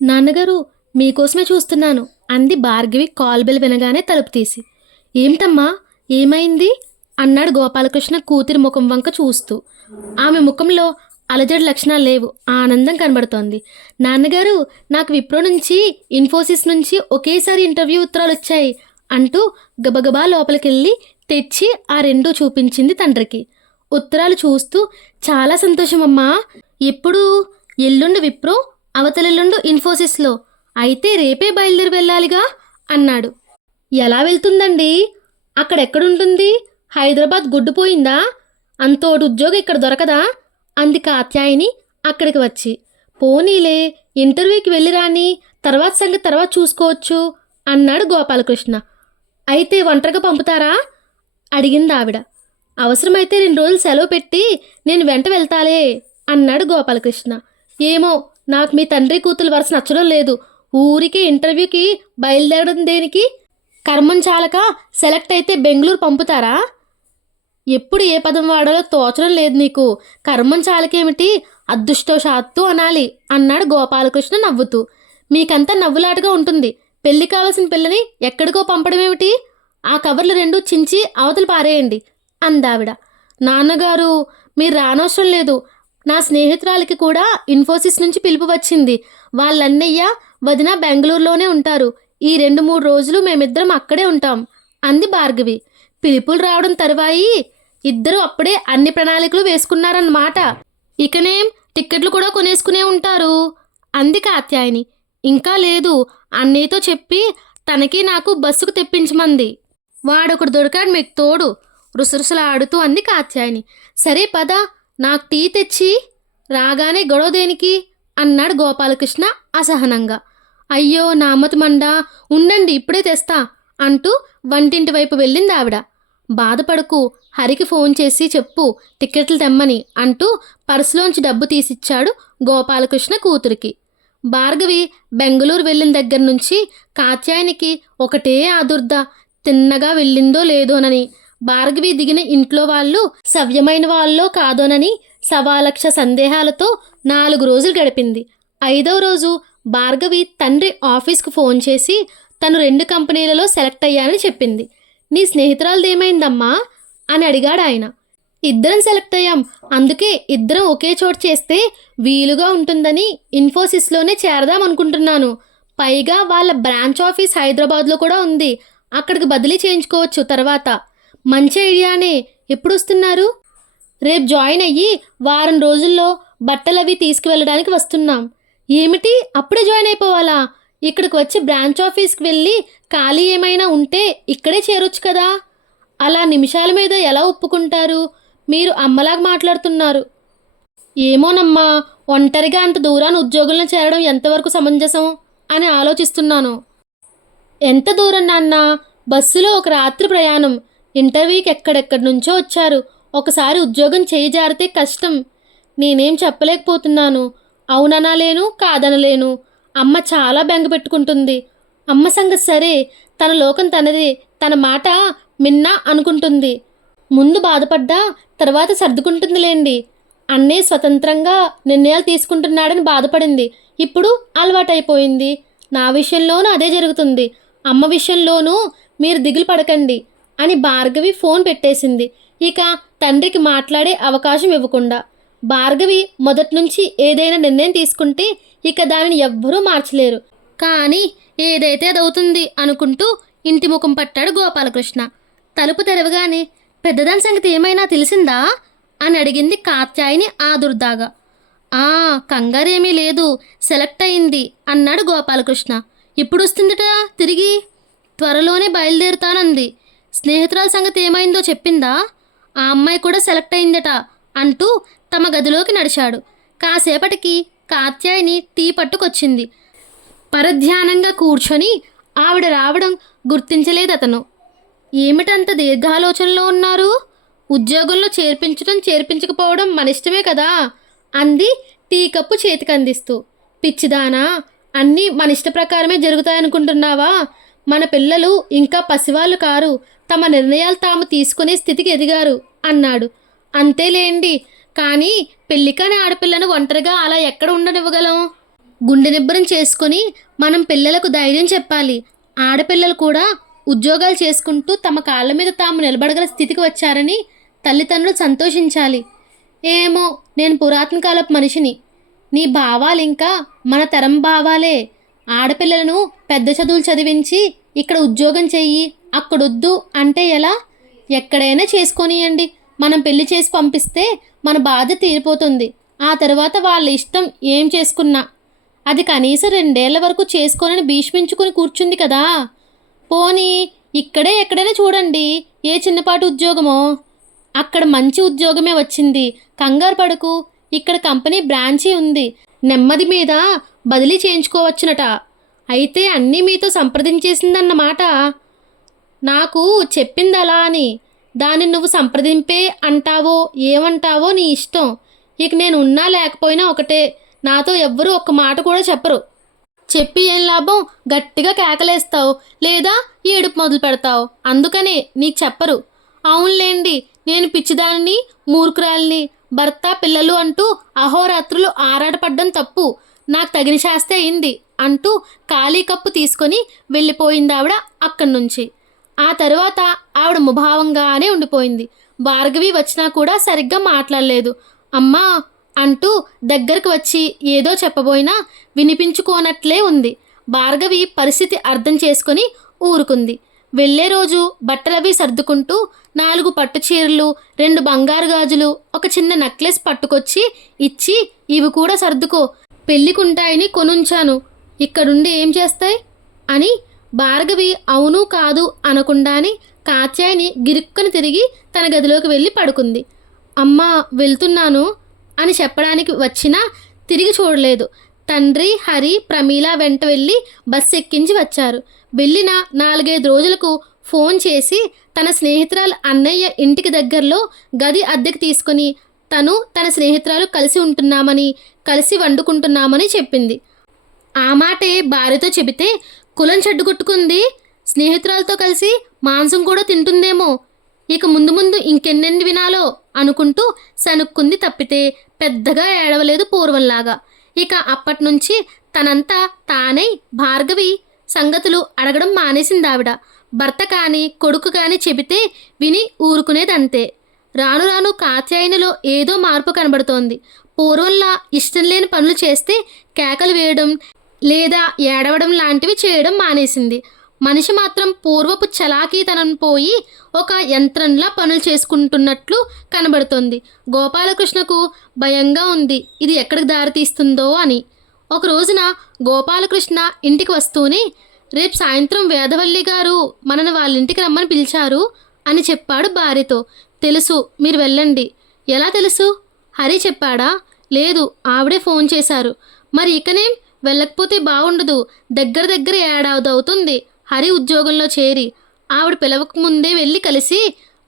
నాన్నగారు, మీకోసమే చూస్తున్నాను అంది భార్గవి కాల్ బెల్ వినగానే తలుపు తీసి. ఏమిటమ్మా, ఏమైంది అన్నాడు గోపాలకృష్ణ కూతురి ముఖం వంక చూస్తూ. ఆమె ముఖంలో అలజడి లక్షణాలు లేవు, ఆనందం కనబడుతోంది. నాన్నగారు, నాకు విప్రో నుంచి, ఇన్ఫోసిస్ నుంచి ఒకేసారి ఇంటర్వ్యూ ఉత్తరాలు వచ్చాయి అంటూ గబగబా లోపలికెళ్ళి తెచ్చి ఆ రెండూ చూపించింది తండ్రికి. ఉత్తరాలు చూస్తూ, చాలా సంతోషమమ్మా. ఎప్పుడు? ఎల్లుండి విప్రో, అవతలెల్లుండు ఇన్ఫోసిస్లో. అయితే రేపే బయలుదేరి వెళ్ళాలిగా అన్నాడు. ఎలా వెళ్తుందండి? అక్కడెక్కడుంటుంది? హైదరాబాద్ గుడ్డుపోయిందా? అంతోటి ఉద్యోగం ఇక్కడ దొరకదా అంది కాత్యాయిని అక్కడికి వచ్చి. పోనీలే, ఇంటర్వ్యూకి వెళ్ళి రాని, తర్వాత సంగతి తర్వాత చూసుకోవచ్చు అన్నాడు గోపాలకృష్ణ. అయితే ఒంటరిగా పంపుతారా అడిగింది ఆవిడ. అవసరమైతే 2 రోజులు సెలవు పెట్టి నేను వెంట వెళ్తాలే అన్నాడు గోపాలకృష్ణ. ఏమో, నాకు మీ తండ్రి కూతురు వరుస నచ్చడం లేదు. ఊరికే ఇంటర్వ్యూకి బయలుదేరడం దేనికి? కర్మం చాలక సెలెక్ట్ అయితే బెంగళూరు పంపుతారా? ఎప్పుడు ఏ పదం వాడాలో తోచడం లేదు నీకు. కర్మం చాలకేమిటి, అదృష్టవశాత్తు అనాలి అన్నాడు గోపాలకృష్ణ నవ్వుతూ. మీకంతా నవ్వులాటగా ఉంటుంది. పెళ్లి కావాల్సిన పిల్లని ఎక్కడికో పంపడమేమిటి? ఆ కవర్లు 2 చించి అవతలు పారేయండి అందావిడ. నాన్నగారు, మీరు రానవసరం లేదు. నా స్నేహితురాలికి కూడా ఇన్ఫోసిస్ నుంచి పిలుపు వచ్చింది. వాళ్ళన్నయ్య, వదిన బెంగళూరులోనే ఉంటారు. ఈ 2-3 రోజులు మేమిద్దరం అక్కడే ఉంటాం అంది భార్గవి. పిలుపులు రావడం తరువాయి ఇద్దరు అప్పుడే అన్ని ప్రణాళికలు వేసుకున్నారన్నమాట. ఇకనేం టిక్కెట్లు కూడా కొనేసుకునే ఉంటారు అంది కాత్యాయిని. ఇంకా లేదు, అన్నయ్యతో చెప్పి తనకి నాకు బస్సుకు తెప్పించమంది. వాడొకడు దొరికాడు మీకు తోడు రుసరుసలాడుతూ అంది కాత్యాయిని. సరే పద, నాకు టీ తెచ్చి. రాగానే గొడవ దేనికి అన్నాడు గోపాలకృష్ణ అసహనంగా. అయ్యో నామతి మండా, ఉండండి ఇప్పుడే తెస్తా అంటూ వంటింటి వైపు వెళ్ళింది ఆవిడ. బాధపడకు, హరికి ఫోన్ చేసి చెప్పు టిక్కెట్లు తెమ్మని అంటూ పర్సులోంచి డబ్బు తీసిచ్చాడు గోపాలకృష్ణ కూతురికి. భార్గవి బెంగళూరు వెళ్ళిన దగ్గర నుంచి కాత్యాయనికి ఒకటే ఆదుర్ద, తిన్నగా వెళ్ళిందో లేదోనని. భార్గవి దిగిన ఇంట్లో వాళ్ళు సవ్యమైన వాళ్ళో కాదోనని 1,00,000 సందేహాలతో 4 రోజులు గడిపింది. 5వ రోజు భార్గవి తండ్రి ఆఫీస్కు ఫోన్ చేసి తను 2 కంపెనీలలో సెలెక్ట్ అయ్యానని చెప్పింది. నీ స్నేహితురాలదేమైందమ్మా అని అడిగాడు ఆయన. ఇద్దరం సెలెక్ట్ అయ్యాం, అందుకే ఇద్దరం ఒకే చోటు చేస్తే వీలుగా ఉంటుందని ఇన్ఫోసిస్లోనే చేరదాం అనుకుంటున్నాను. పైగా వాళ్ళ బ్రాంచ్ ఆఫీస్ హైదరాబాద్లో కూడా ఉంది. అక్కడికి బదిలీ చేయించుకోవచ్చు తర్వాత. మంచి ఐడియానే. ఎప్పుడు వస్తున్నారు? రేపు జాయిన్ అయ్యి వారం రోజుల్లో బట్టలవి తీసుకువెళ్ళడానికి వస్తున్నాం. ఏమిటి, అప్పుడే జాయిన్ అయిపోవాలా? ఇక్కడికి వచ్చి బ్రాంచ్ ఆఫీస్కి వెళ్ళి ఖాళీ ఏమైనా ఉంటే ఇక్కడే చేరొచ్చు కదా. అలా నిమిషాల మీద ఎలా ఒప్పుకుంటారు? మీరు అమ్మలాగా మాట్లాడుతున్నారు. ఏమోనమ్మా, ఒంటరిగా అంత దూరాన్ని ఉద్యోగంలో చేరడం ఎంతవరకు సమంజసం అని ఆలోచిస్తున్నాను. ఎంత దూరం నాన్న? బస్సులో ఒక రాత్రి ప్రయాణం. ఇంటర్వ్యూకి ఎక్కడెక్కడి నుంచో వచ్చారు. ఒకసారి ఉద్యోగం చేయి జారితే కష్టం. నేనేం చెప్పలేకపోతున్నాను. అవుననలేను, కాదనలేను. అమ్మ చాలా బెంగ పెట్టుకుంటుంది. అమ్మ సంగతి సరే, తన లోకం తనదే, తన మాట మిన్నా అనుకుంటుంది. ముందు బాధపడ్డా తర్వాత సర్దుకుంటుందిలేండి. అన్నే స్వతంత్రంగా నిర్ణయాలు తీసుకుంటున్నాడని బాధపడింది. ఇప్పుడు అలవాటైపోయింది. నా విషయంలోనూ అదే జరుగుతుంది. అమ్మ విషయంలోనూ మీరు దిగులు పడకండి అని భార్గవి ఫోన్ పెట్టేసింది. ఇక తండ్రికి మాట్లాడే అవకాశం ఇవ్వకుండా. భార్గవి మొదటి నుంచి ఏదైనా నిర్ణయం తీసుకుంటే ఇక దానిని ఎవ్వరూ మార్చలేరు. కానీ ఏదైతే అదవుతుంది అనుకుంటూ ఇంటి ముఖం పట్టాడు గోపాలకృష్ణ. తలుపు తెరవగానే పెద్దదాని సంగతి ఏమైనా తెలిసిందా అని అడిగింది కాత్యాయిని ఆదుర్దాగా. కంగారేమీ లేదు, సెలెక్ట్ అయింది అన్నాడు గోపాలకృష్ణ. ఇప్పుడు వస్తుందిట తిరిగి? త్వరలోనే బయలుదేరుతానంది. స్నేహితురాల సంగతి ఏమైందో చెప్పిందా? ఆ అమ్మాయి కూడా సెలెక్ట్ అయిందట అంటూ తమ గదిలోకి నడిచాడు. కాసేపటికి కాత్యాయిని టీ పట్టుకొచ్చింది. పరధ్యానంగా కూర్చొని ఆవిడ రావడం గుర్తించలేదు అతను. ఏమిటంత దీర్ఘాలోచనలో ఉన్నారు? ఉద్యోగంలో చేర్పించకపోవడం మన ఇష్టమే కదా అంది టీ కప్పు చేతికి అందిస్తూ. పిచ్చిదానా, అన్నీ మన ఇష్ట ప్రకారమే జరుగుతాయనుకుంటున్నావా? మన పిల్లలు ఇంకా పసివాళ్ళు కారు. తమ నిర్ణయాలు తాము తీసుకునే స్థితికి ఎదిగారు అన్నాడు. అంతేలేండి, కానీ పెళ్ళికాని ఆడపిల్లను ఒంటరిగా అలా ఎక్కడ ఉండనివ్వగలం? గుండె నిబ్బరం చేసుకొని మనం పిల్లలకు ధైర్యం చెప్పాలి. ఆడపిల్లలు కూడా ఉద్యోగాలు చేసుకుంటూ తమ కాళ్ళ మీద తాము నిలబడగల స్థితికి వచ్చారని తల్లిదండ్రులు సంతోషించాలి. ఏమో, నేను పురాతన కాలపు మనిషిని. నీ భావాలు ఇంకా మన తరం భావాలే. ఆడపిల్లలను పెద్ద చదువులు చదివించి ఇక్కడ ఉద్యోగం చెయ్యి, అక్కడొద్దు అంటే ఎలా? ఎక్కడైనా చేసుకొనియండి. మనం పెళ్లి చేసి పంపిస్తే మన బాధ తీరిపోతుంది. ఆ తర్వాత వాళ్ళ ఇష్టం ఏం చేసుకున్నా. అది కనీసం 2 ఏళ్ల వరకు చేసుకోనని భీష్మించుకుని కూర్చుంది కదా. పోనీ ఇక్కడే ఎక్కడైనా చూడండి, ఏ చిన్నపాటి ఉద్యోగమో. అక్కడ మంచి ఉద్యోగమే వచ్చింది, కంగారు పడకు. ఇక్కడ కంపెనీ బ్రాంచీ ఉంది, నెమ్మది మీద బదిలీ చేయించుకోవచ్చునట. అయితే అన్నీ మీతో సంప్రదించేసిందన్నమాట. నాకు చెప్పింది అలా అని. దాన్ని నువ్వు సంప్రదింపే అంటావో ఏమంటావో నీ ఇష్టం. ఇక నేను ఉన్నా లేకపోయినా ఒకటే. నాతో ఎవ్వరూ ఒక్క మాట కూడా చెప్పరు. చెప్పి ఏం లాభం? గట్టిగా కేకలేస్తావు లేదా ఏడుపు మొదలు పెడతావు. అందుకనే నీకు చెప్పరు. అవునులేండి, నేను పిచ్చిదాన్ని, మూర్ఖురాల్ని. భర్త పిల్లలు అంటూ అహోరాత్రులు ఆరాటపడ్డం తప్పు. నాకు తగిన శాస్తి అయింది అంటూ ఖాళీ కప్పు తీసుకొని వెళ్ళిపోయింది ఆవిడ అక్కడి నుంచి. ఆ తరువాత ఆవిడ ముభావంగానే ఉండిపోయింది. భార్గవి వచ్చినా కూడా సరిగ్గా మాట్లాడలేదు. అమ్మా అంటూ దగ్గరకు వచ్చి ఏదో చెప్పబోయినా వినిపించుకోనట్లే ఉంది. భార్గవి పరిస్థితి అర్థం చేసుకొని ఊరుకుంది. వెళ్ళే రోజు బట్టలవి సర్దుకుంటూ 4 పట్టు చీరలు, 2 బంగారు గాజులు, ఒక చిన్న నెక్లెస్ పట్టుకొచ్చి ఇచ్చి, ఇవి కూడా సర్దుకో, పెళ్ళికుంటాయని కొనుంచాను. ఇక్కడుండి ఏం చేస్తాయి అని భార్గవి అవును కాదు అనకుండానే కాత్యాయని గిరుక్కని తిరిగి తన గదిలోకి వెళ్ళి పడుకుంది. అమ్మా వెళ్తున్నాను అని చెప్పడానికి వచ్చినా తిరిగి చూడలేదు. తండ్రి హరి ప్రమీల వెంట వెళ్ళి బస్సు ఎక్కించి వచ్చారు. వెళ్ళిన 4-5 రోజులకు ఫోన్ చేసి తన స్నేహితురాలు అన్నయ్య ఇంటికి దగ్గరలో గది అద్దెకు తీసుకొని తన స్నేహితురాలు కలిసి ఉంటున్నామని, కలిసి వండుకుంటున్నామని చెప్పింది. ఆ మాటే భార్యతో చెబితే కులం చెడ్డుకొట్టుకుంది, స్నేహితురాలతో కలిసి మాంసం కూడా తింటుందేమో, ఇక ముందు ముందు ఇంకెన్నెన్ని వినాలో అనుకుంటూ సనుక్కుంది తప్పితే పెద్దగా ఏడవలేదు పూర్వంలాగా. ఇక అప్పటినుంచి తనంతా తానై భార్గవి సంగతులు అడగడం మానేసిందావిడ. భర్త కానీ కొడుకు కానీ చెబితే విని ఊరుకునేదంతే. రాను రాను కాత్యాయనిలో ఏదో మార్పు కనబడుతోంది. పూర్వంలా ఇష్టం లేని పనులు చేస్తే కేకలు వేయడం లేదా ఏడవడం లాంటివి చేయడం మానేసింది. మనిషి మాత్రం పూర్వపు చలాకీతనం పోయి ఒక యంత్రంలా పనులు చేసుకుంటున్నట్లు కనబడుతోంది. గోపాలకృష్ణకు భయంగా ఉంది, ఇది ఎక్కడికి దారితీస్తుందో అని. ఒక రోజున గోపాలకృష్ణ ఇంటికి వస్తూనే, రేపు సాయంత్రం వేదవల్లి గారు మనని వాళ్ళ ఇంటికి రమ్మని పిలిచారు అని చెప్పాడు భార్యతో. తెలుసు, మీరు వెళ్ళండి. ఎలా తెలుసు? హరి చెప్పాడా? లేదు, ఆవిడే ఫోన్ చేశారు. మరి ఇకనేం? వెళ్ళకపోతే బాగుండదు. దగ్గర 7 ఏడాది అవుతుంది హరి ఉద్యోగంలో చేరి. ఆవిడ పిలవక ముందే వెళ్ళి కలిసి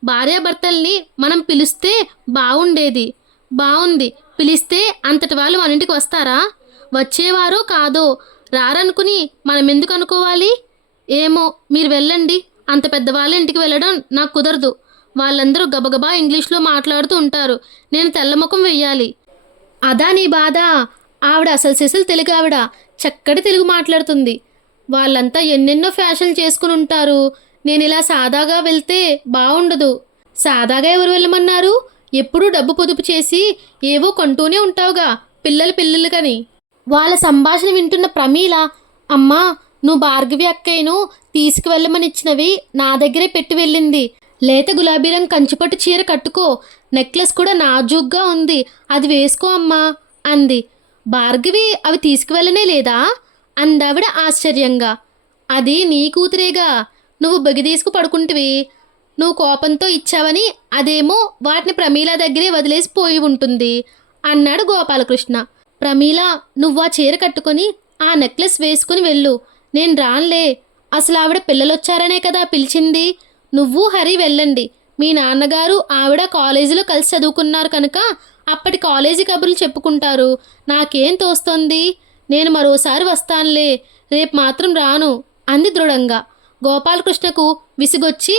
భార్యాభర్తల్ని మనం పిలిస్తే బాగుండేది. బాగుంది, పిలిస్తే అంతటి వాళ్ళు మన ఇంటికి వస్తారా? వచ్చేవారో కాదో, రారనుకుని మనం ఎందుకు అనుకోవాలి? ఏమో, మీరు వెళ్ళండి. అంత పెద్దవాళ్ళ ఇంటికి వెళ్ళడం నాకు కుదరదు. వాళ్ళందరూ గబగబా ఇంగ్లీష్లో మాట్లాడుతూ ఉంటారు. నేను తెల్లముఖం వెయ్యాలి. అదా నీ బాధ? ఆవిడ అసలు సిసలు తెలుగు ఆవిడ, చక్కటి తెలుగు మాట్లాడుతుంది. వాళ్ళంతా ఎన్నెన్నో ఫ్యాషన్లు చేసుకుని ఉంటారు. నేను ఇలా సాదాగా వెళ్తే బాగుండదు. సాదాగా ఎవరు వెళ్ళమన్నారు? ఎప్పుడూ డబ్బు పొదుపు చేసి ఏవో కొంటూనే ఉంటావుగా పిల్లలు కని. వాళ్ళ సంభాషణ వింటున్న ప్రమీల, అమ్మా నువ్వు భార్గవి అక్కయ్యను తీసుకువెళ్ళమని ఇచ్చినవి నా దగ్గరే పెట్టి వెళ్ళింది. లేత గులాబీ రంగు కంచిపట్టు చీర కట్టుకో, నెక్లెస్ కూడా నాజూగ్గా ఉంది, అది వేసుకో అమ్మా అంది. భార్గవి అవి తీసుకువెళ్ళనే లేదా అందావిడ ఆశ్చర్యంగా. అది నీ కూతురేగా, నువ్వు బెగిదీసుకు పడుకుంటివి. నువ్వు కోపంతో ఇచ్చావని అదేమో వాటిని ప్రమీల దగ్గరే వదిలేసి పోయి ఉంటుంది అన్నాడు గోపాలకృష్ణ. ప్రమీల, నువ్వు ఆ చీర కట్టుకొని ఆ నెక్లెస్ వేసుకుని వెళ్ళు. నేను రాన్లే. అసలు ఆవిడ పిల్లలొచ్చారనే కదా పిలిచింది. నువ్వు హరి వెళ్ళండి. మీ నాన్నగారు ఆవిడ కాలేజీలో కలిసి చదువుకున్నారు కనుక అప్పటి కాలేజీ కబుర్లు చెప్పుకుంటారు. నాకేం తోస్తోంది? నేను మరోసారి వస్తానులే, రేపు మాత్రం రాను అంది దృఢంగా. గోపాలకృష్ణకు విసుగొచ్చి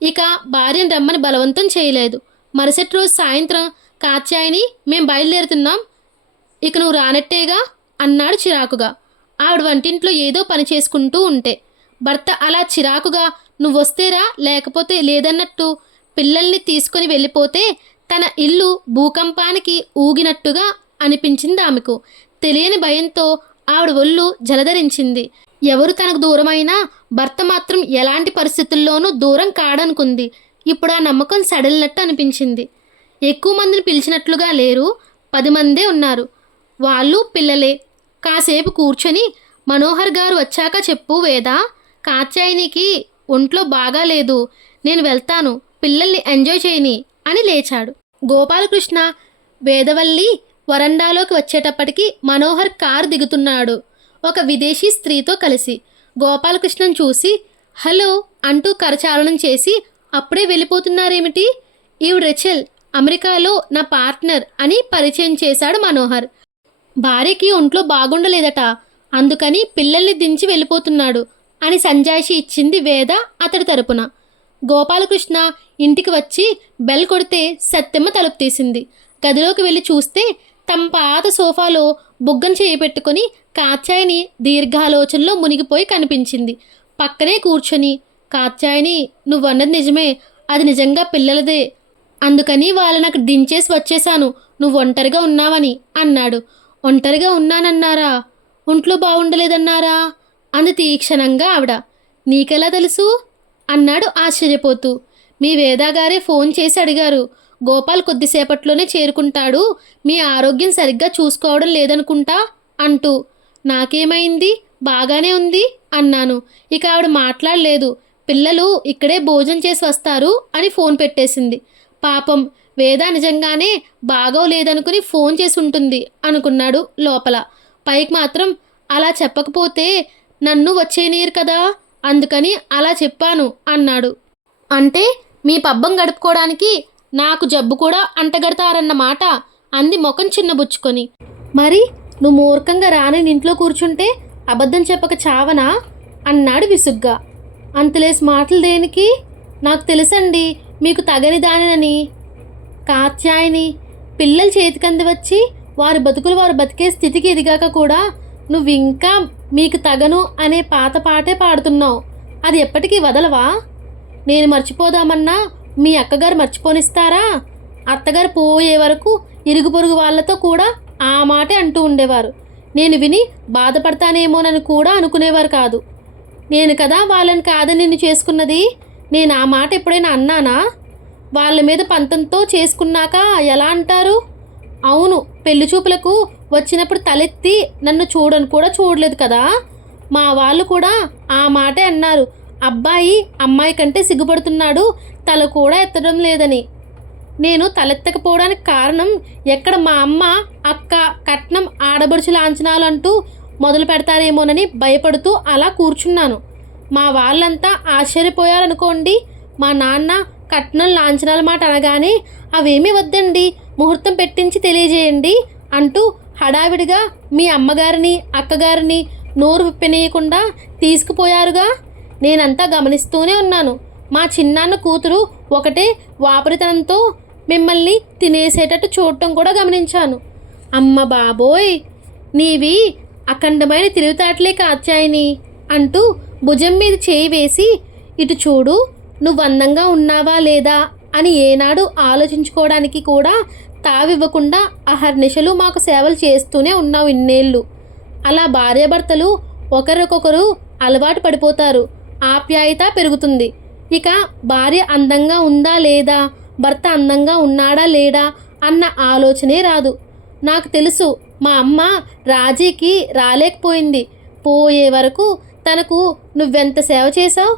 ఇక భార్యను రమ్మని బలవంతం చేయలేదు. మరుసటి రోజు సాయంత్రం కాత్యాయని, మేం బయలుదేరుతున్నాం, ఇక నువ్వు రానట్టేగా, అన్నాడు చిరాకుగా. ఆవిడ వంటింట్లో ఏదో పని చేసుకుంటూ ఉంటే. భర్త అలా చిరాకుగా నువ్వొస్తేరా లేకపోతే లేదన్నట్టు పిల్లల్ని తీసుకొని వెళ్ళిపోతే తన ఇల్లు భూకంపానికి ఊగినట్టుగా అనిపించింది ఆమెకు. తెలియని భయంతో ఆవిడ ఒళ్ళు జలధరించింది. ఎవరు తనకు దూరమైనా భర్త మాత్రం ఎలాంటి పరిస్థితుల్లోనూ దూరం కాడనుకుంది. ఇప్పుడు ఆ నమ్మకం సడలినట్టు అనిపించింది. ఎక్కువ మందిని పిలిచినట్లుగా లేరు, 10 మందే ఉన్నారు. వాళ్ళు పిల్లలే. కాసేపు కూర్చొని మనోహర్ గారు వచ్చాక చెప్పు వేదా, కాత్యాయనికి ఒంట్లో బాగాలేదు, నేను వెళ్తాను, పిల్లల్ని ఎంజాయ్ చేయని అని లేచాడు. గోపాలకృష్ణ వేదవల్లి వరండాలోకి వచ్చేటప్పటికి మనోహర్ కారు దిగుతున్నాడు ఒక విదేశీ స్త్రీతో కలిసి. గోపాలకృష్ణను చూసి హలో అంటూ కరచాలనం చేసి అప్పుడే వెళ్ళిపోతున్నారేమిటి? ఈవిడ రెచెల్, అమెరికాలో నా పార్ట్నర్ అని పరిచయం చేశాడు మనోహర్. భార్యకి ఒంట్లో బాగుండలేదట, అందుకని పిల్లల్ని దించి వెళ్ళిపోతున్నాడు అని సంజాయిషి ఇచ్చింది వేద అతడి తరపున. గోపాలకృష్ణ ఇంటికి వచ్చి బెల్ కొడితే సత్యమ్మ తలుపు తీసింది. గదిలోకి వెళ్ళి చూస్తే తమ పాత సోఫాలో బుగ్గను చేయిపెట్టుకుని కాత్యాయని దీర్ఘాలోచనలో మునిగిపోయి కనిపించింది. పక్కనే కూర్చొని కాత్యాయని, నువ్వన్నది నిజమే, అది నిజంగా పిల్లలదే, అందుకని వాళ్ళని అక్కడ దించేసి వచ్చేశాను, నువ్వు ఒంటరిగా ఉన్నావని అన్నాడు. ఒంటరిగా ఉన్నానన్నారా? ఒంట్లో బాగుండలేదన్నారా? అంది తీక్షణంగా ఆవిడ. నీకెలా తెలుసు అన్నాడు ఆశ్చర్యపోతూ. మీ వేదాగారే ఫోన్ చేసి అడిగారు. గోపాల్ కొద్దిసేపట్లోనే చేరుకుంటాడు, మీ ఆరోగ్యం సరిగ్గా చూసుకోవడం లేదనుకుంటా అంటూ. నాకేమైంది, బాగానే ఉంది అన్నాను. ఇక ఆవిడ మాట్లాడలేదు. పిల్లలు ఇక్కడే భోజనం చేసి వస్తారు అని ఫోన్ పెట్టేసింది. పాపం వేద నిజంగానే బాగోలేదనుకుని ఫోన్ చేసి ఉంటుంది అనుకున్నాడు లోపల. పైకి మాత్రం అలా చెప్పకపోతే నన్ను వచ్చేనీరు కదా, అందుకని అలా చెప్పాను అన్నాడు. అంటే మీ పబ్బం గడుపుకోవడానికి నాకు జబ్బు కూడా అంటగడతారన్నమాట అంది ముఖం చిన్నబుచ్చుకొని. మరి నువ్వు మూర్ఖంగా రాని ఇంట్లో కూర్చుంటే అబద్ధం చెప్పక చావనా అన్నాడు విసుగ్గా. అంతలేసి మాటలు దేనికి? నాకు తెలుసండి మీకు తగని దానినని. కాత్యాయని, పిల్లలు చేతికంది వచ్చి వారి బతుకులు వారు బతికే స్థితికి ఎదిగాక కూడా నువ్వు ఇంకా మీకు తగను అనే పాత పాటే పాడుతున్నావు. అది ఎప్పటికీ వదలవా? నేను మర్చిపోదామన్నా మీ అక్కగారు మర్చిపోనిస్తారా? అత్తగారు పోయే వరకు ఇరుగు పొరుగు వాళ్ళతో కూడా ఆ మాటే అంటూ ఉండేవారు. నేను విని బాధపడతానేమోనని కూడా అనుకునేవారు కాదు. నేను కదా వాళ్ళని కాదని నిన్ను చేసుకున్నది. నేను ఆ మాట ఎప్పుడైనా అన్నానా? వాళ్ళ మీద పంతంతో చేసుకున్నాక ఎలా అంటారు? అవును, పెళ్లి చూపులకు వచ్చినప్పుడు తలెత్తి నన్ను చూడను కూడా చూడలేదు కదా. మా వాళ్ళు కూడా ఆ మాటే అన్నారు. అబ్బాయి అమ్మాయి కంటే సిగ్గుపడుతున్నాడు, తల కూడా ఎత్తడం లేదని. నేను తలెత్తకపోవడానికి కారణం ఎక్కడ మా అమ్మ అక్క కట్నం ఆడబడుచు లాంఛనాలు అంటూ మొదలు పెడతారేమోనని భయపడుతూ అలా కూర్చున్నాను. మా వాళ్ళంతా ఆశ్చర్యపోయారనుకోండి. మా నాన్న కట్నం లాంఛనాల మాట అనగానే అవేమీ వద్దండి, ముహూర్తం పెట్టించి తెలియజేయండి అంటూ హడావిడిగా మీ అమ్మగారిని అక్కగారిని నోరు విప్పనీయకుండా తీసుకుపోయారుగా. నేనంతా గమనిస్తూనే ఉన్నాను. మా చిన్నాన్న కూతురు ఒకటే వాపరితనంతో మిమ్మల్ని తినేసేటట్టు చూడటం కూడా గమనించాను. అమ్మ బాబోయ్, నీవి అఖండమైన తెలివితేటలే కాత్యాయని అంటూ భుజం మీద చేయి వేసి, ఇటు చూడు, నువ్వు అందంగా ఉన్నావా లేదా అని ఏనాడు ఆలోచించుకోవడానికి కూడా తావివ్వకుండా అహర్నిశలు మాకు సేవలు చేస్తూనే ఉన్నావు ఇన్నేళ్ళు. అలా భార్యాభర్తలు ఒకరికొకరు అలవాటు పడిపోతారు, ఆప్యాయత పెరుగుతుంది. ఇక భార్య అందంగా ఉందా లేదా, భర్త అందంగా ఉన్నాడా లేడా అన్న ఆలోచనే రాదు. నాకు తెలుసు, మా అమ్మ రాజీకి రాలేకపోయింది. పోయే వరకు తనకు నువ్వెంత సేవ చేశావు.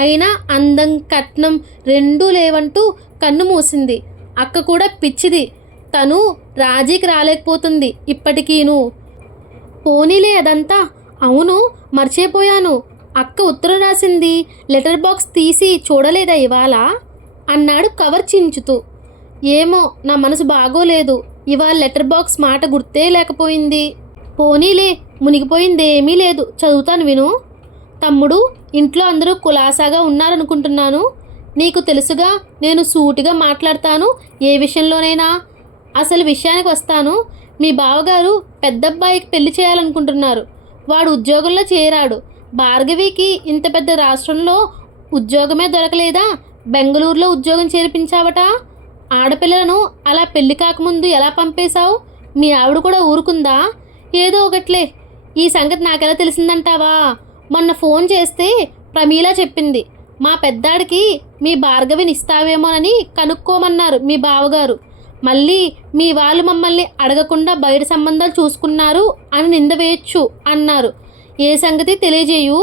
అయినా అందం కట్నం రెండూ లేవంటూ కన్ను మూసింది. అక్క కూడా పిచ్చిది, తను రాజీకి రాలేకపోతుంది ఇప్పటికీను. పోనీలే అదంతా. అవును, మర్చిపోయాను, అక్క ఉత్తరం రాసింది, లెటర్ బాక్స్ తీసి చూడలేదా ఇవాళ అన్నాడు కవర్ చించుతూ. ఏమో, నా మనసు బాగోలేదు, ఇవాళ లెటర్ బాక్స్ మాట గుర్తే లేకపోయింది. పోనీలే, మునిగిపోయిందేమీ లేదు, చదువుతాను విను. తమ్ముడు, ఇంట్లో అందరూ కులాసాగా ఉన్నారనుకుంటున్నాను. నీకు తెలుసుగా, నేను సూటిగా మాట్లాడతాను ఏ విషయంలోనైనా. అసలు విషయానికి వస్తాను. మీ బావగారు పెద్దబ్బాయికి పెళ్లి చేయాలనుకుంటున్నారు. వాడు ఉద్యోగంలో చేరాడు. భార్గవికి ఇంత పెద్ద రాష్ట్రంలో ఉద్యోగమే దొరకలేదా? బెంగళూరులో ఉద్యోగం చేర్పించావట. ఆడపిల్లలను అలా పెళ్లి కాకముందు ఎలా పంపేశావు? మీ ఆవిడ కూడా ఊరుకుందా? ఏదో ఒకట్లే. ఈ సంగతి నాకెలా తెలిసిందంటావా? మొన్న ఫోన్ చేస్తే ప్రమీల చెప్పింది. మా పెద్దాడికి మీ భార్గవిని ఇస్తావేమోనని కనుక్కోమన్నారు మీ బావగారు. మళ్ళీ మీ వాళ్ళు మమ్మల్ని అడగకుండా బయట సంబంధాలు చూసుకున్నారు అని నింద వేయచ్చు అన్నారు. ఏ సంగతి తెలియజేయు.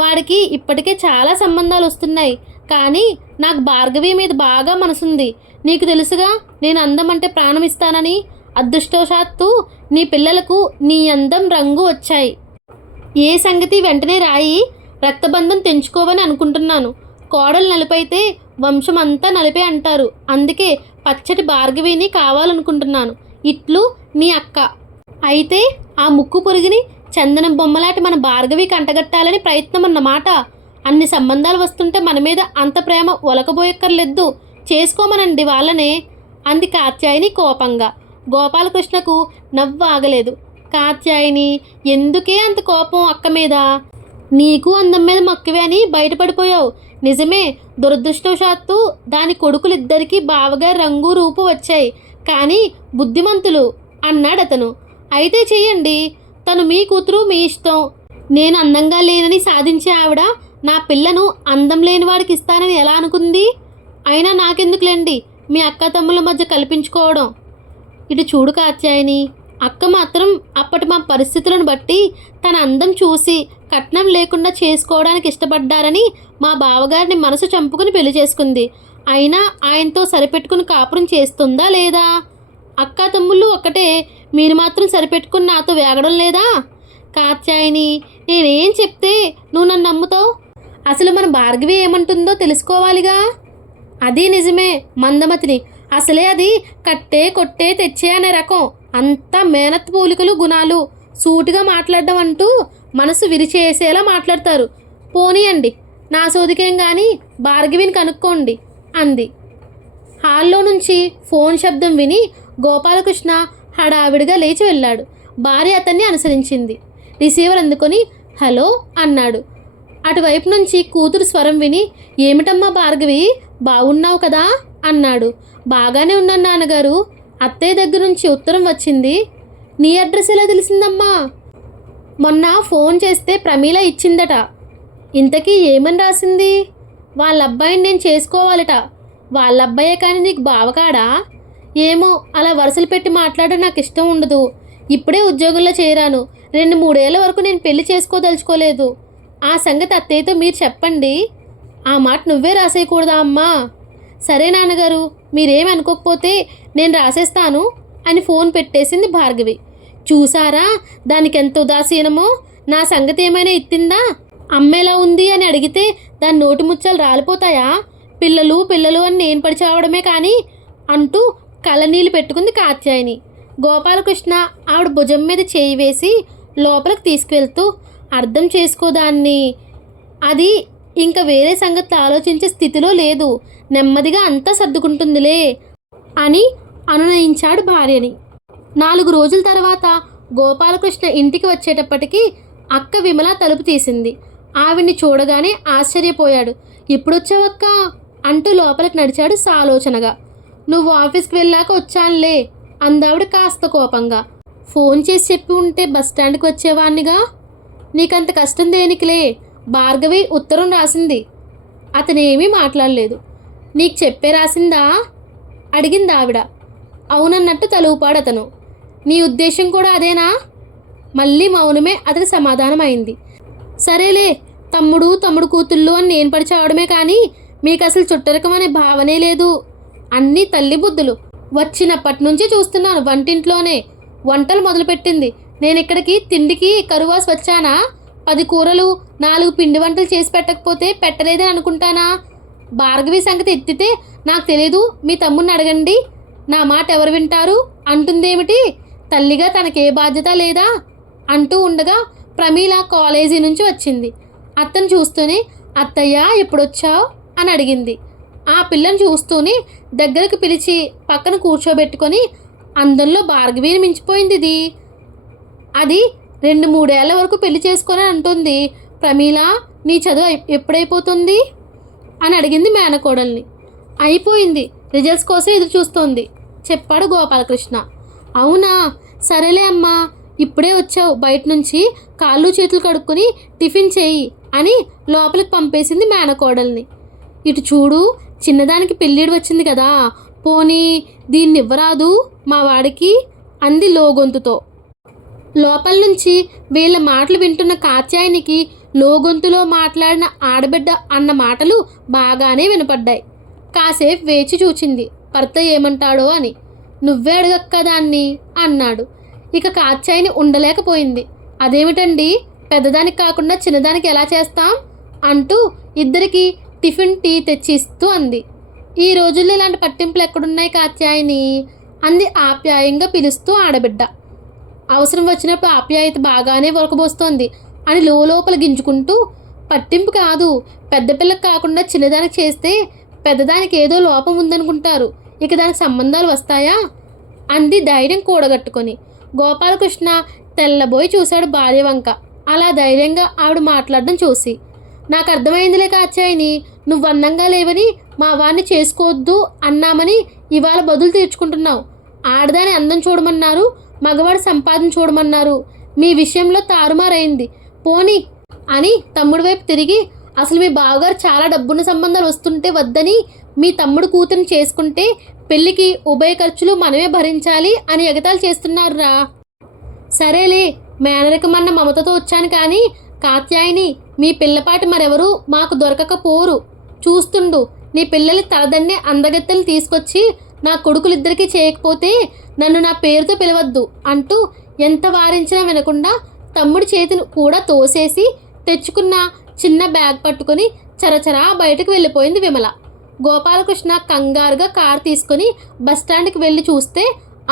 వాడికి ఇప్పటికే చాలా సంబంధాలు వస్తున్నాయి, కానీ నాకు భార్గవి మీద బాగా మనసుంది. నీకు తెలుసుగా నేను అందం అంటే ప్రాణం ఇస్తానని. అదృష్టవశాత్తు నీ పిల్లలకు నీ అందం రంగు వచ్చాయి. ఏ సంగతి వెంటనే రాయి. రక్తబంధం తెంచుకోవని అనుకుంటున్నాను. కోడలు నలుపైతే వంశం అంతా నలిపే అంటారు. అందుకే పచ్చటి భార్గవిని కావాలనుకుంటున్నాను. ఇట్లు నీ అక్క. అయితే ఆ ముక్కు పొరిగిని చందనం బొమ్మలాంటి మన భార్గవి కంటగట్టాలని ప్రయత్నం అన్నమాట. అన్ని సంబంధాలు వస్తుంటే మన మీద అంత ప్రేమ ఒలకబోయక్కర్లేదు. చేసుకోమనండి వాళ్ళనే అంది కాత్యాయని కోపంగా. గోపాలకృష్ణకు నవ్వు ఆగలేదు. కాత్యాయని, ఎందుకే అంత కోపం అక్క మీద? నీకు అందం మీద మక్కువే అని బయటపడిపోయావు. నిజమే, దురదృష్టవశాత్తు దాని కొడుకులిద్దరికీ బావగారి రంగు రూపు వచ్చాయి. కానీ బుద్ధిమంతులు అన్నాడు అతను. అయితే చెయ్యండి. తను మీ కూతురు, మీ ఇష్టం. నేను అందంగా లేనని సాధించే ఆవిడ నా పిల్లను అందం లేని వాడికి ఇస్తానని ఎలా అనుకుంది? అయినా నాకెందుకులేండి మీ అక్క తమ్ముల మధ్య కల్పించుకోవడం. ఇటు చూడు కాత్యాయని, అక్క మాత్రం అప్పటి మా పరిస్థితులను బట్టి తన అందం చూసి కట్నం లేకుండా చేసుకోవడానికి ఇష్టపడ్డారని మా బావగారిని మనసు చంపుకుని పెళ్లి చేసుకుంది. అయినా ఆయనతో సరిపెట్టుకుని కాపురం చేస్తుందా లేదా? అక్క తమ్ముళ్ళు ఒక్కటే, మీరు మాత్రం సరిపెట్టుకుని నాతో వేగడం లేదా? కాత్యాయని, నేనేం చెప్తే నువ్వు నన్ను నమ్ముతావు? అసలు మన భార్గవి ఏమంటుందో తెలుసుకోవాలిగా. అది నిజమే, మందమతిని. అసలే అది కట్టే కొట్టే తెచ్చే అనే రకం. అంతా మేనత్ పోలికలు గుణాలు. సూటిగా మాట్లాడడం అంటూ మనసు విరిచేసేలా మాట్లాడతారు. పోనీయండి, నా సోదికేం కానీ భార్గవిని కనుక్కోండి అంది. హాల్లో నుంచి ఫోన్ శబ్దం విని గోపాలకృష్ణ హడావిడిగా లేచి వెళ్ళాడు. భార్య అతన్ని అనుసరించింది. రిసీవర్ అందుకొని హలో అన్నాడు. అటువైపు నుంచి కూతురు స్వరం విని, ఏమిటమ్మా భార్గవి, బాగున్నావు కదా అన్నాడు. బాగానే ఉన్నాను నాన్నగారు. అత్తయ్య దగ్గర నుంచి ఉత్తరం వచ్చింది. నీ అడ్రస్ ఎలా తెలిసిందమ్మా? మొన్న ఫోన్ చేస్తే ప్రమీల ఇచ్చిందట. ఇంతకీ ఏమని రాసింది? వాళ్ళ అబ్బాయిని నేను చేసుకోవాలట. వాళ్ళ అబ్బాయే కానీ నీకు బావకాడా? ఏమో, అలా వరుసలు పెట్టి మాట్లాడడం నాకు ఇష్టం ఉండదు. ఇప్పుడే ఉద్యోగంలో చేరాను. 2-3 ఏళ్ల వరకు నేను పెళ్లి చేసుకోదలుచుకోలేదు. ఆ సంగతి అత్తయ్యతో మీరు చెప్పండి. ఆ మాట నువ్వే రాసేయకూడదా అమ్మా? సరే నాన్నగారు, మీరేం అనుకోకపోతే నేను రాసేస్తాను అని ఫోన్ పెట్టేసింది భార్గవి. చూసారా దానికి ఎంత ఉదాసీనమో? నా సంగతి ఏమైనా ఎత్తిందా? అమ్మేలా ఉంది అని అడిగితే దాని నోటి ముచ్చలు రాలిపోతాయా? పిల్లలు పిల్లలు అని నేను పడి చావడమే కానీ అంటూ కళ్ళనీళ్ళు పెట్టుకుంది కాత్యాయని. గోపాలకృష్ణ ఆవిడ భుజం మీద చేయి వేసి లోపలికి తీసుకువెళ్తూ, అర్థం చేసుకోదాన్ని, అది ఇంకా వేరే సంగతి ఆలోచించే స్థితిలో లేదు. నెమ్మదిగా అంతా సర్దుకుంటుందిలే అని అనునయించాడు భార్యని. 4 రోజుల తర్వాత గోపాలకృష్ణ ఇంటికి వచ్చేటప్పటికి అక్క విమల తలుపు తీసింది. ఆవిడ్ని చూడగానే ఆశ్చర్యపోయాడు. ఇప్పుడొచ్చావక్క అంటూ లోపలికి నడిచాడు సాలోచనగా. నువ్వు ఆఫీస్కి వెళ్ళాక వచ్చానులే అందావిడ కాస్త కోపంగా. ఫోన్ చేసి చెప్పి ఉంటే బస్టాండ్కి వచ్చేవాణ్ణిగా. నీకంత కష్టం దేనికిలే. భార్గవి ఉత్తరం రాసింది. అతనేమీ మాట్లాడలేదు. నీకు చెప్పే రాసిందా అడిగింది ఆవిడ. అవునన్నట్టు తలూపాడు అతను. నీ ఉద్దేశం కూడా అదేనా? మళ్ళీ మౌనమే అతని సమాధానం అయింది. సరేలే, తమ్ముడు కూతుళ్ళు అని నేను పడి చావడమే కానీ మీకు అసలు చుట్టరకం అనే భావనే లేదు. అన్నీ తల్లి బుద్ధులు. వచ్చినప్పటి నుంచి చూస్తున్నాను వంటింట్లోనే. వంటలు మొదలుపెట్టింది. నేను ఇక్కడికి తిండికి కరువాసి వచ్చానా? 10 కూరలు 4 పిండి వంటలు చేసి పెట్టకపోతే పెట్టలేదని అనుకుంటానా? భార్గవి సంగతి ఎత్తితే నాకు తెలియదు, మీ తమ్ముడిని అడగండి. నా మాట ఎవరు వింటారు అంటుందేమిటి? తల్లిగా తనకే బాధ్యత లేదా అంటూ ఉండగా ప్రమీల కాలేజీ నుంచి వచ్చింది. అత్తను చూస్తూనే, అత్తయ్య ఎప్పుడొచ్చావు అని అడిగింది. ఆ పిల్లని చూస్తూనే దగ్గరకు పిలిచి పక్కన కూర్చోబెట్టుకొని, అందంలో భార్గవిని మించిపోయింది ఇది. అది 2-3 ఏళ్ల వరకు పెళ్లి చేసుకొని అంటుంది. ప్రమీల, నీ చదువు ఎప్పుడైపోతుంది అని అడిగింది మేనకోడల్ని. అయిపోయింది, రిజల్ట్స్ కోసం ఎదురు చూస్తోంది చెప్పాడు గోపాలకృష్ణ. అవునా, సరేలే అమ్మా, ఇప్పుడే వచ్చావు బయట నుంచి, కాళ్ళు చేతులు కడుక్కొని టిఫిన్ చేయి అని లోపలికి పంపేసింది మేనకోడల్ని. ఇటు చూడు, చిన్నదానికి పెళ్ళిడు వచ్చింది కదా, పోనీ దీన్ని ఇవ్వరాదు మా వాడికి అంది లోగొంతుతో. లోపల నుంచి వీళ్ళ మాటలు వింటున్న కాత్యాయనికి లోగొంతులో మాట్లాడిన ఆడబిడ్డ అన్న మాటలు బాగానే వినపడ్డాయి. కాసేపు వేచి చూచింది భర్త ఏమంటాడో అని. నువ్వే అడగక్క దాన్ని అన్నాడు. ఇక కాత్యాయని ఉండలేకపోయింది. అదేమిటండి, పెద్దదానికి కాకుండా చిన్నదానికి ఎలా చేస్తాం అంటూ ఇద్దరికి టిఫిన్ టీ తెచ్చి ఇస్తూ అంది. ఈ రోజుల్లో ఇలాంటి పట్టింపులు ఎక్కడున్నాయి కాత్యాయని అంది ఆప్యాయంగా పిలుస్తూ ఆడబిడ్డ. అవసరం వచ్చినప్పుడు ఆప్యాయత బాగానే ఉరకబోస్తోంది అని లోపల గింజుకుంటూ, పట్టింపు కాదు, పెద్ద పిల్లకి కాకుండా చిన్నదానికి చేస్తే పెద్దదానికి ఏదో లోపం ఉందనుకుంటారు, ఇక దానికి సంబంధాలు వస్తాయా అంది ధైర్యం కూడగట్టుకొని. గోపాలకృష్ణ తెల్లబోయి చూశాడు భార్య వంక. అలా ధైర్యంగా ఆవిడ మాట్లాడడం చూసి. నాకు అర్థమైందిలే కాత్యాయని, నువ్వు అందంగా లేవని మా వాడిని చేసుకోవద్దు అన్నామని ఇవాళ బదులు తీర్చుకుంటున్నావు. ఆడదాని అందం చూడమన్నారు, మగవాడి సంపాదన చూడమన్నారు. మీ విషయంలో తారుమారైంది పోనీ అని తమ్ముడి వైపు తిరిగి, అసలు మీ బావగారు చాలా డబ్బున్న సంబంధాలు వస్తుంటే వద్దని మీ తమ్ముడు కూతురిని చేసుకుంటే పెళ్ళికి ఉభయ ఖర్చులు మనమే భరించాలి అని ఎగతాళి చేస్తున్నారురా. సరేలే, మేనరికమన్న మమతతో వచ్చాను కానీ కాత్యాయని, మీ పిల్లపాటి మరెవరు మాకు దొరకకపోరు. చూస్తుండు, నీ పిల్లలు తలదన్నే అందగత్తెలు తీసుకొచ్చి నా కొడుకులిద్దరికీ చేయకపోతే నన్ను నా పేరుతో పిలవద్దు అంటూ ఎంత వారించినా వినకుండా తమ్ముడి చేతిని కూడా తోసేసి తెచ్చుకున్న చిన్న బ్యాగ్ పట్టుకొని చరచరా బయటకు వెళ్ళిపోయింది విమల. గోపాలకృష్ణ కంగారుగా కారు తీసుకొని బస్టాండ్కి వెళ్ళి చూస్తే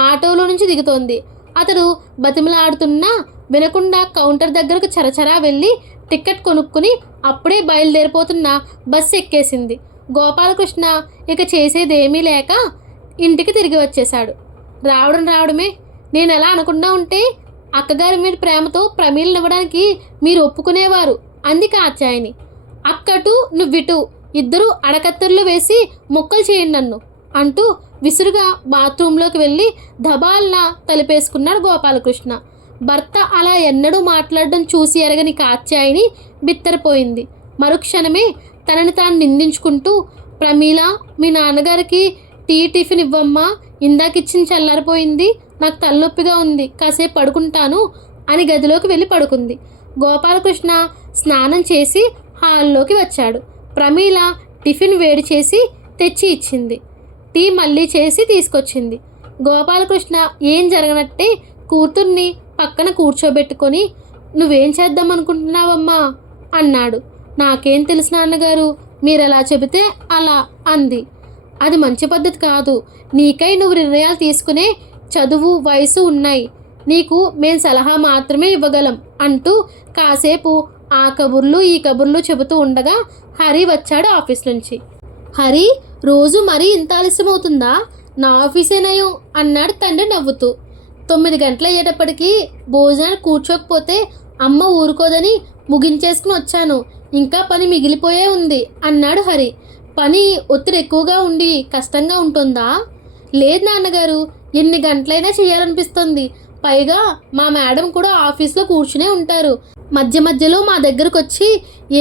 ఆటోలో నుంచి దిగుతోంది. అతడు బతిమలాడుతున్నా వినకుండా కౌంటర్ దగ్గరకు చరచరా వెళ్ళి టికెట్ కొనుక్కుని అప్పుడే బయలుదేరిపోతున్న బస్సు ఎక్కేసింది. గోపాలకృష్ణ ఇక చేసేదేమీ లేక ఇంటికి తిరిగి వచ్చేశాడు. రావడమే, నేను ఎలా అనకుండా ఉంటే అక్కగారి మీద ప్రేమతో ప్రమీలనివ్వడానికి మీరు ఒప్పుకునేవారు అంది కాత్యాయని. అక్కటు నువ్విటు, ఇద్దరూ అడకత్తెరలు వేసి మొక్కలు చేయండి నన్ను అంటూ విసురుగా బాత్రూంలోకి వెళ్ళి ధబాల్న తలుపేసుకున్నాడు గోపాలకృష్ణ. భర్త అలా ఎన్నడూ మాట్లాడడం చూసి ఎరగని కాత్యాయని బిత్తరపోయింది. మరుక్షణమే తనని తాను నిందించుకుంటూ, ప్రమీల, మీ నాన్నగారికి టిఫిన్ ఇవ్వమ్మా, ఇందాకిచ్చిన చల్లారిపోయింది, నాకు తలనొప్పిగా ఉంది, కాసేపు పడుకుంటాను అని గదిలోకి వెళ్ళి పడుకుంది. గోపాలకృష్ణ స్నానం చేసి హాల్లోకి వచ్చాడు. ప్రమీల టిఫిన్ వేడి చేసి తెచ్చి ఇచ్చింది. టీ మళ్ళీ చేసి తీసుకొచ్చింది. గోపాలకృష్ణ ఏం జరగనట్టే కూతుర్ని పక్కన కూర్చోబెట్టుకొని, నువ్వేం చేద్దాం అనుకుంటున్నావమ్మా అన్నాడు. నాకేం తెలుసు నాన్నగారు, మీరెలా చెబితే అలా అంది. అది మంచి పద్ధతి కాదు, నీకై నువ్వు నిర్ణయాలు తీసుకునే చదువు వయసు ఉన్నాయి, నీకు మేం సలహా మాత్రమే ఇవ్వగలం అంటూ కాసేపు ఆ కబుర్లు ఈ కబుర్లు చెబుతూ ఉండగా హరి వచ్చాడు ఆఫీస్ నుంచి. హరి, రోజు మరీ ఇంత ఆలస్యమవుతుందా? నా ఆఫీసే నయం అన్నాడు తండ్రి నవ్వుతూ. 9 గంటలు అయ్యేటప్పటికీ భోజనాలు కూర్చోకపోతే అమ్మ ఊరుకోదని ముగించేసుకుని వచ్చాను, ఇంకా పని మిగిలిపోయే ఉంది అన్నాడు హరి. పని ఒత్తిడి ఎక్కువగా ఉండి కష్టంగా ఉంటుందా? లేదు నాన్నగారు, ఎన్ని గంటలైనా చేయాలనిపిస్తుంది. పైగా మా మేడం కూడా ఆఫీస్లో కూర్చునే ఉంటారు. మధ్య మధ్యలో మా దగ్గరకు వచ్చి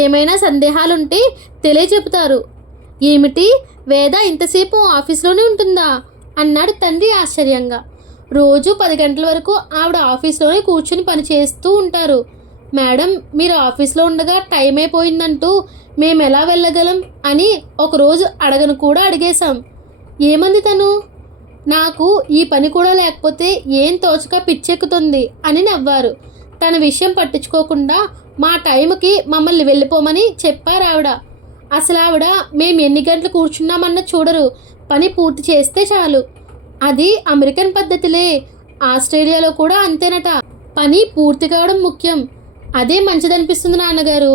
ఏమైనా సందేహాలుంటే తెలియచెప్తారు. ఏమిటి, వేద ఇంతసేపు ఆఫీస్లోనే ఉంటుందా అన్నాడు తండ్రి ఆశ్చర్యంగా. రోజు 10 గంటల వరకు ఆవిడ ఆఫీస్లోనే కూర్చుని పని చేస్తూ ఉంటారు. మేడం, మీరు ఆఫీస్లో ఉండగా టైం అయిపోయిందంటూ మేము ఎలా వెళ్ళగలం అని ఒకరోజు అడగను కూడా అడిగేశాం. ఏమంది తను? నాకు ఈ పని కూడా లేకపోతే ఏం తోచక పిచ్చెక్కుతుంది అని నవ్వారు. తన విషయం పట్టించుకోకుండా మా టైంకి మమ్మల్ని వెళ్ళిపోమని చెప్పారు ఆవిడ. అసలు ఆవిడ మేము ఎన్ని గంటలు కూర్చున్నామన్న చూడరు, పని పూర్తి చేస్తే చాలు. అది అమెరికన్ పద్ధతిలే, ఆస్ట్రేలియాలో కూడా అంతేనట. పని పూర్తి కావడం ముఖ్యం. అదే మంచిదనిపిస్తుంది నాన్నగారు.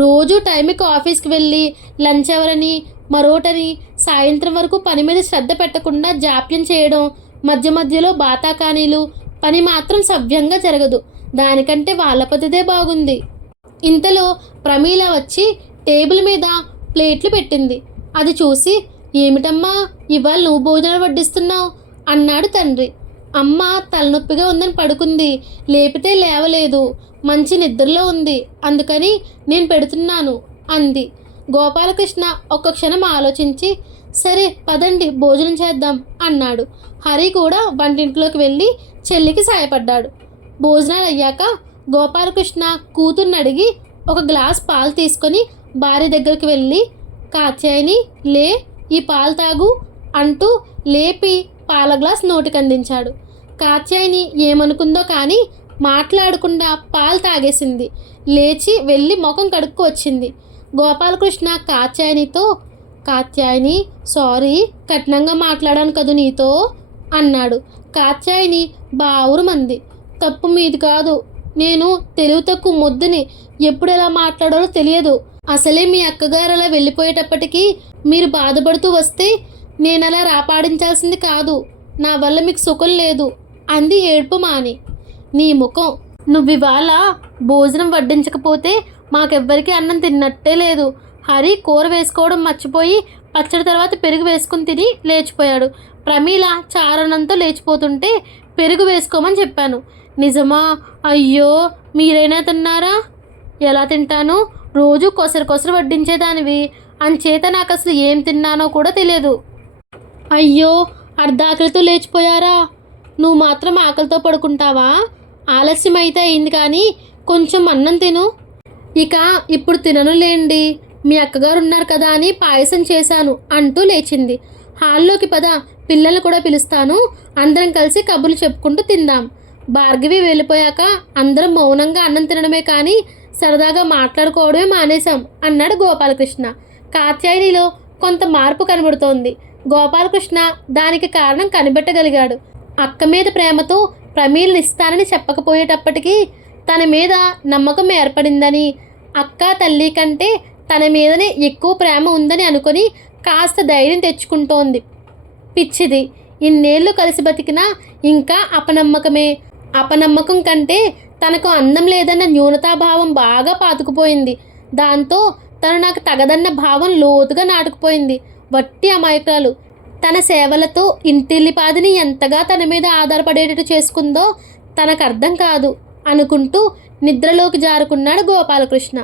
రోజు టైంకి ఆఫీస్కి వెళ్ళి లంచ్ అవర్ అని మరోటని సాయంత్రం వరకు పని మీద శ్రద్ధ పెట్టకుండా జాప్యం చేయడం మధ్య మధ్యలో బాతాకానీలు, పని మాత్రం సవ్యంగా జరగదు. దానికంటే వాళ్ళ పద్ధతే బాగుంది. ఇంతలో ప్రమీల వచ్చి టేబుల్ మీద ప్లేట్లు పెట్టింది. అది చూసి, ఏమిటమ్మా ఇవాళ నువ్వు భోజనం వడ్డిస్తున్నావు అన్నాడు తండ్రి. అమ్మ తలనొప్పిగా ఉందని పడుకుంది, లేపితే లేవలేదు, మంచి నిద్రలో ఉంది, అందుకని నేను పెడుతున్నాను అంది. గోపాలకృష్ణ ఒక్క క్షణం ఆలోచించి, సరే పదండి భోజనం చేద్దాం అన్నాడు. హరి కూడా వంటింట్లోకి వెళ్ళి చెల్లికి సాయపడ్డాడు. భోజనాలు అయ్యాక గోపాలకృష్ణ కూతుర్ని అడిగి ఒక గ్లాస్ పాలు తీసుకొని భార్య దగ్గరికి వెళ్ళి, కాత్యాయని లే, ఈ పాలు తాగు అంటూ లేపి పాల గ్లాస్ నోటికి అందించాడు. కాత్యాయని ఏమనుకుందో కానీ మాట్లాడకుండా పాలు తాగేసింది. లేచి వెళ్ళి ముఖం కడుక్కు వచ్చింది. గోపాలకృష్ణ కాత్యాయనితో, కాత్యాయని సారీ, కఠినంగా మాట్లాడాను కదూ నీతో అన్నాడు. కాత్యాయని బావురుమంది. తప్పు మీది కాదు, నేను తెలివి తక్కువ మొద్దుని, ఎప్పుడు ఎలా మాట్లాడాలో తెలియదు. అసలే మీ అక్కగారు అలా వెళ్ళిపోయేటప్పటికీ మీరు బాధపడుతూ వస్తే నేను అలా రాపాడించాల్సింది కాదు. నా వల్ల మీకు సుఖం లేదు అంది ఏడుపు మాని. నీ ముఖం, నువ్వివాళ భోజనం వడ్డించకపోతే మాకెవ్వరికీ అన్నం తిన్నట్టే లేదు. హరి కూర వేసుకోవడం మర్చిపోయి పచ్చడి తర్వాత పెరుగు వేసుకుని తిని లేచిపోయాడు. ప్రమీల చారణంతో లేచిపోతుంటే పెరుగు వేసుకోమని చెప్పాను. నిజమా? అయ్యో, మీరైనా తిన్నారా? ఎలా తింటాను, రోజు కొసరు కొసరు వడ్డించేదానివి, అంచేత నాకు అసలు ఏం తిన్నానో కూడా తెలియదు. అయ్యో, అర్ధాకలితో లేచిపోయారా? నువ్వు మాత్రం ఆకలితో పడుకుంటావా? ఆలస్యం అయితే అయింది కానీ కొంచెం అన్నం తిను. ఇక ఇప్పుడు తిననులేండి, మీ అక్కగారు ఉన్నారు కదా అని పాయసం చేశాను అంటూ లేచింది. హాల్లోకి పద, పిల్లలు కూడా పిలుస్తాను, అందరం కలిసి కబుర్లు చెప్పుకుంటూ తిందాం. భార్గవి వెళ్ళిపోయాక అందరం మౌనంగా అన్నం తినడమే కానీ సరదాగా మాట్లాడుకోవడమే మానేశాం అన్నాడు గోపాలకృష్ణ. కాత్యాయనిలో కొంత మార్పు కనబడుతోంది. గోపాలకృష్ణ దానికి కారణం కనిపెట్టగలిగాడు. అక్క మీద ప్రేమతో ప్రమీలను ఇస్తానని చెప్పకపోయేటప్పటికీ తన మీద నమ్మకం ఏర్పడిందని, అక్క తల్లి కంటే తన మీదనే ఎక్కువ ప్రేమ ఉందని అనుకొని కాస్త ధైర్యం తెచ్చుకుంటోంది. పిచ్చిది, ఇన్నేళ్ళు కలిసి బతికినా ఇంకా అపనమ్మకమే. అపనమ్మకం కంటే తనకు అందం లేదన్న న్యూనతాభావం బాగా పాతుకుపోయింది. దాంతో తను నాకు తగదన్న భావం లోతుగా నాటుకుపోయింది. వట్టి అమాయకురాలు. తన సేవలతో ఇంటిల్లిపాదిని ఎంతగా తన మీద ఆధారపడేటట్టు చేసుకుందో తనకు అర్థం కాదు అనుకుంటూ నిద్రలోకి జారుకున్నాడు గోపాలకృష్ణ.